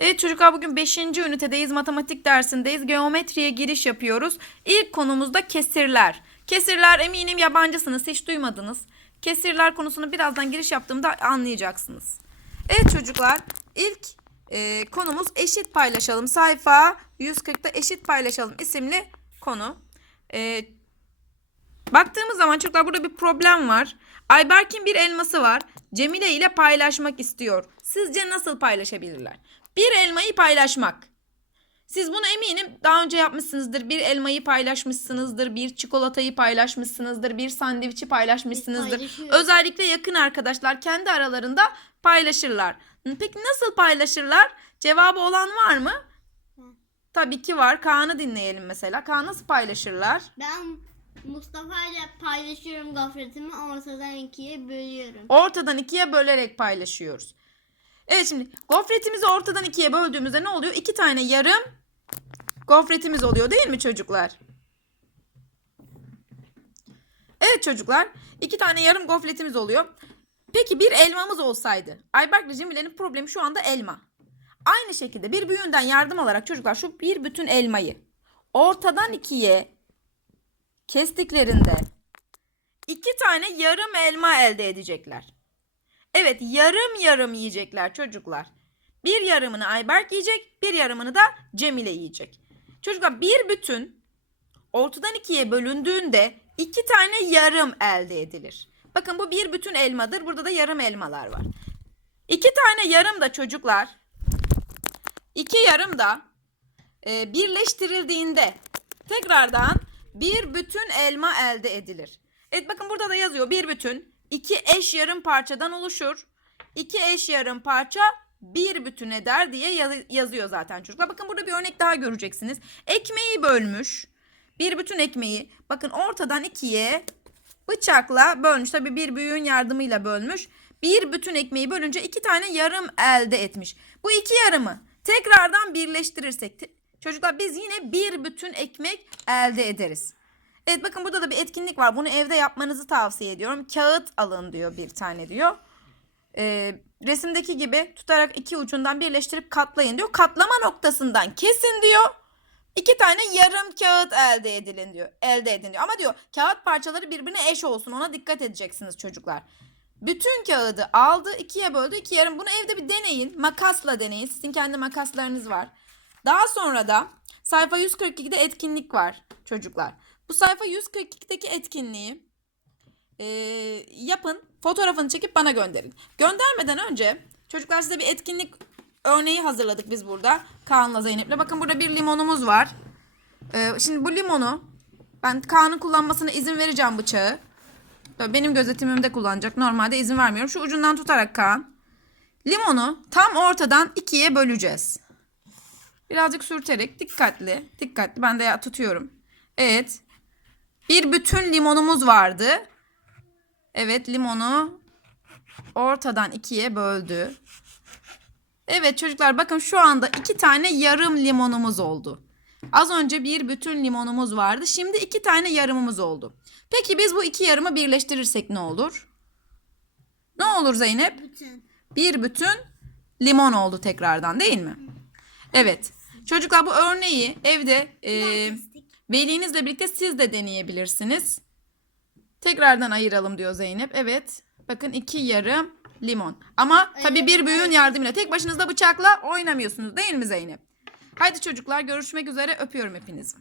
Evet çocuklar bugün 5. ünitedeyiz. Matematik dersindeyiz. Geometriye giriş yapıyoruz. İlk konumuz da kesirler. Kesirler eminim yabancısınız. Hiç duymadınız. Kesirler konusunu birazdan giriş yaptığımda anlayacaksınız. Evet çocuklar ilk e, konumuz eşit paylaşalım. Sayfa 140'ta eşit paylaşalım isimli konu. E, Baktığımız zaman çocuklar burada bir problem var. Ayberk'in bir elması var. Cemile ile paylaşmak istiyor. Sizce nasıl paylaşabilirler? Bir elmayı paylaşmak. Siz bunu eminim daha önce yapmışsınızdır. Bir elmayı paylaşmışsınızdır. Bir çikolatayı paylaşmışsınızdır. Bir sandviçi paylaşmışsınızdır. Özellikle yakın arkadaşlar kendi aralarında paylaşırlar. Peki nasıl paylaşırlar? Cevabı olan var mı? Tabii ki var. Kaan'ı dinleyelim mesela. Kaan nasıl paylaşırlar? Ben Mustafa ile paylaşıyorum gofretimi ortadan ikiye bölüyorum. Ortadan ikiye bölerek paylaşıyoruz. Evet şimdi gofretimizi ortadan ikiye böldüğümüzde ne oluyor? İki tane yarım gofretimiz oluyor değil mi çocuklar? Evet çocuklar iki tane yarım gofretimiz oluyor. Peki bir elmamız olsaydı. Ayberk ve Cemile'nin problemi şu anda elma. Aynı şekilde bir büyüğünden yardım alarak çocuklar şu bir bütün elmayı ortadan ikiye kestiklerinde iki tane yarım elma elde edecekler. Evet yarım yarım yiyecekler çocuklar. Bir yarımını Ayberk yiyecek, bir yarımını da Cemile yiyecek. Çocuklar bir bütün ortadan ikiye bölündüğünde iki tane yarım elde edilir. Bakın bu bir bütün elmadır. Burada da yarım elmalar var. İki tane yarım da çocuklar iki yarım da e, birleştirildiğinde tekrardan bir bütün elma elde edilir. Evet bakın burada da yazıyor bir bütün iki eş yarım parçadan oluşur. İki eş yarım parça bir bütün eder diye yaz- yazıyor zaten çocuklar. Bakın burada bir örnek daha göreceksiniz. Ekmeği bölmüş. Bir bütün ekmeği bakın ortadan ikiye bıçakla bölmüş. Tabii bir büyüğün yardımıyla bölmüş. Bir bütün ekmeği bölünce iki tane yarım elde etmiş. Bu iki yarımı tekrardan birleştirirsek çocuklar biz yine bir bütün ekmek elde ederiz. Evet bakın burada da bir etkinlik var. Bunu evde yapmanızı tavsiye ediyorum. Kağıt alın diyor bir tane diyor. Ee, resimdeki gibi tutarak iki ucundan birleştirip katlayın diyor. Katlama noktasından kesin diyor. İki tane yarım kağıt elde edilin diyor. Elde edin diyor. Ama diyor kağıt parçaları birbirine eş olsun. Ona dikkat edeceksiniz çocuklar. Bütün kağıdı aldı, ikiye böldü, iki yarım. Bunu evde bir deneyin. Makasla deneyin. Sizin kendi makaslarınız var. Daha sonra da sayfa 142'de etkinlik var çocuklar. Bu sayfa 142'deki etkinliği e, yapın. Fotoğrafını çekip bana gönderin. Göndermeden önce çocuklar size bir etkinlik örneği hazırladık biz burada. Kaan'la Zeynep'le. Bakın burada bir limonumuz var. E, şimdi bu limonu ben Kaan'ın kullanmasına izin vereceğim bıçağı. Benim gözetimimde kullanacak. Normalde izin vermiyorum. Şu ucundan tutarak Kaan. Limonu tam ortadan ikiye böleceğiz. Birazcık sürterek dikkatli. Dikkatli. Ben de ya tutuyorum. Evet. Bir bütün limonumuz vardı. Evet limonu ortadan ikiye böldü. Evet çocuklar bakın şu anda iki tane yarım limonumuz oldu. Az önce bir bütün limonumuz vardı. Şimdi iki tane yarımımız oldu. Peki biz bu iki yarımı birleştirirsek ne olur? Ne olur Zeynep? Bütün. Bir bütün limon oldu tekrardan değil mi? Evet. Çocuklar bu örneği evde e, velinizle birlikte siz de deneyebilirsiniz. Tekrardan ayıralım diyor Zeynep. Evet. Bakın iki yarım limon. Ama tabii bir büyüğün yardımıyla tek başınızda bıçakla oynamıyorsunuz değil mi Zeynep? Haydi çocuklar görüşmek üzere öpüyorum hepinizi.